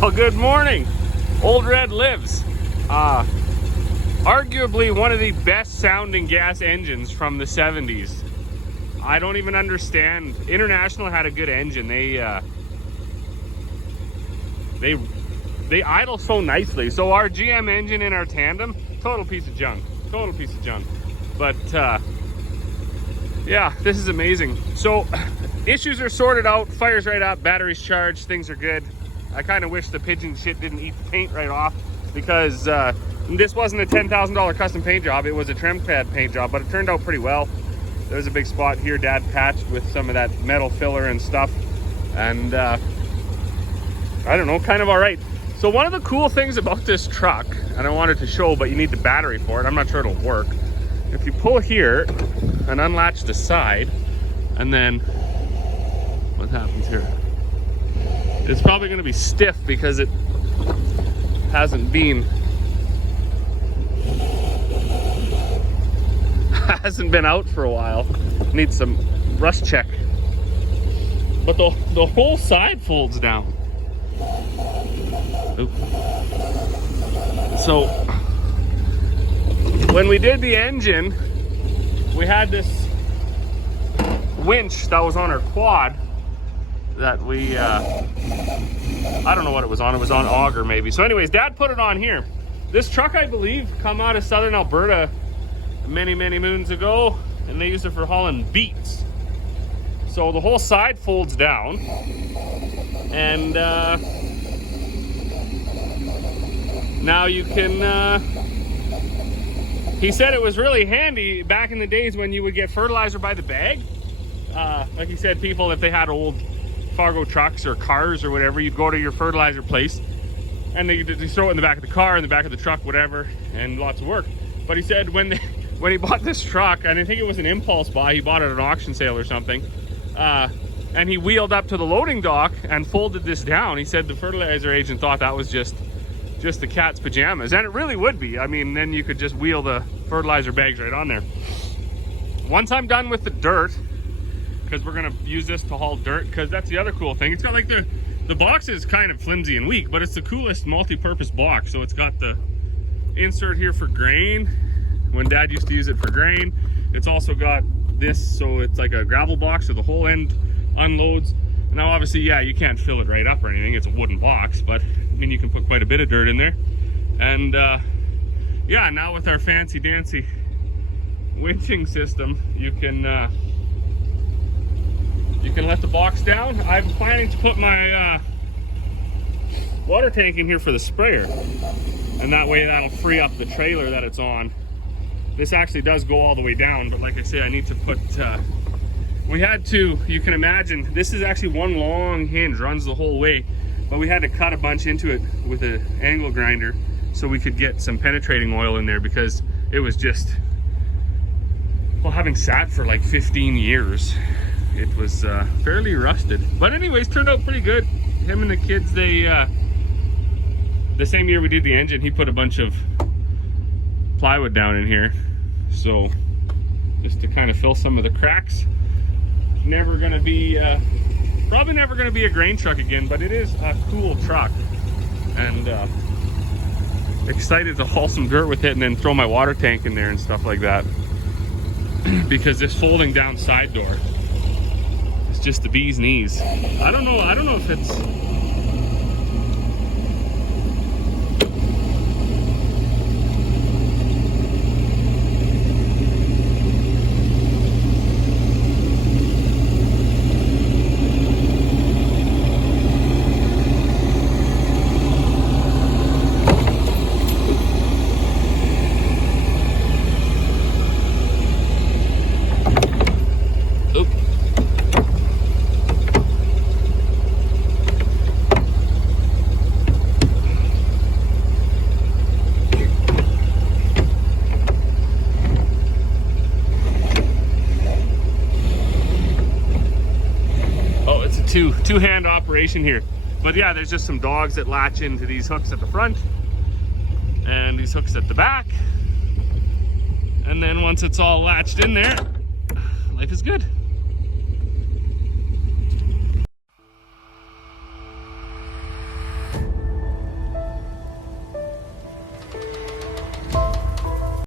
Well, good morning. Old Red lives. Arguably one of the best sounding gas engines from the 70s. I don't even understand. International had a good engine. They idle so nicely. So our GM engine in our tandem, total piece of junk. Total piece of junk. But yeah, this is amazing. So issues are sorted out, fire's right up, battery's charged, things are good. I kind of wish the pigeon shit didn't eat the paint right off, because this wasn't a $10,000 custom paint job. It was a trim pad paint job, but it turned out pretty well. There was a big spot here Dad patched with some of that metal filler and stuff, and I don't know, kind of all right. So one of the cool things about this truck, and I wanted to show, but you need the battery for it, I'm not sure it'll work. If you pull here and unlatch the side, and then what happens here? It's probably going to be stiff because it hasn't been out for a while. Needs some rust check. But the whole side folds down. Oop. So when we did the engine, we had this winch that was on our quad that we I don't know what it was on auger maybe. So anyways, Dad put it on here. This truck, I believe, come out of southern Alberta many moons ago, and they used it for hauling beets. So the whole side folds down, and now you can he said it was really handy back in the days when you would get fertilizer by the bag. Like he said, people, if they had old cargo trucks or cars or whatever, you'd go to your fertilizer place and they throw it in the back of the car, in the back of the truck, whatever, and lots of work. But he said when he bought this truck, and I think it was an impulse buy, he bought it at an auction sale or something, and he wheeled up to the loading dock and folded this down. He said the fertilizer agent thought that was just the cat's pajamas, and it really would be. I mean, then you could just wheel the fertilizer bags right on there. Once I'm done with the dirt, because we're gonna use this to haul dirt, because that's the other cool thing. It's got like the box is kind of flimsy and weak, but it's the coolest multi-purpose box. So it's got the insert here for grain, when Dad used to use it for grain. It's also got this, so it's like a gravel box, so the whole end unloads. Now obviously, yeah, you can't fill it right up or anything, it's a wooden box, but I mean, you can put quite a bit of dirt in there. And yeah, now with our fancy dancy winching system, you can let the box down. I'm planning to put my water tank in here for the sprayer, and that way that'll free up the trailer that it's on. This actually does go all the way down, but like I say, I need to put we had to, you can imagine, this is actually one long hinge, runs the whole way, but we had to cut a bunch into it with an angle grinder so we could get some penetrating oil in there, because it was just, well, having sat for like 15 years, it was fairly rusted. But anyways, turned out pretty good. Him and the kids, they the same year we did the engine, he put a bunch of plywood down in here, so just to kind of fill some of the cracks. Never gonna be probably never gonna be a grain truck again, but it is a cool truck, and excited to haul some dirt with it and then throw my water tank in there and stuff like that. Because this folding down side door, just the bee's knees. I don't know if it's, two-hand operation here. But yeah, there's just some dogs that latch into these hooks at the front and these hooks at the back, And then once it's all latched in there, life is good.